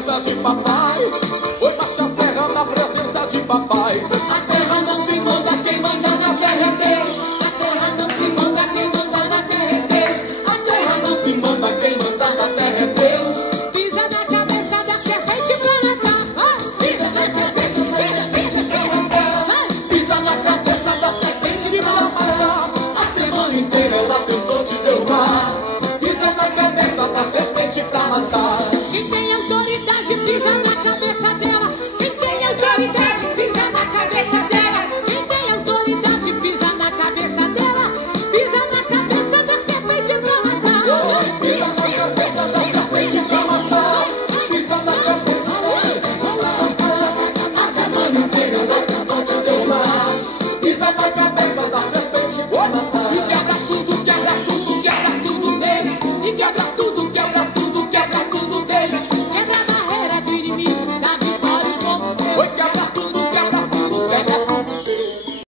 presença de papai. Oi, baixa a terra na presença de papai. A terra não se manda, quem manda na terra é Deus. A terra não se manda, quem manda na terra é Deus. A terra não se manda, quem manda na terra é Deus. Pisa na cabeça da serpente pra matar. Pisa na cabeça da serpente pra matar. Pisa na cabeça da serpente pra matar. A semana inteira ela tentou te derrubar. Pisa na cabeça da serpente pra matar. Quem tem autoridade pisa na cabeça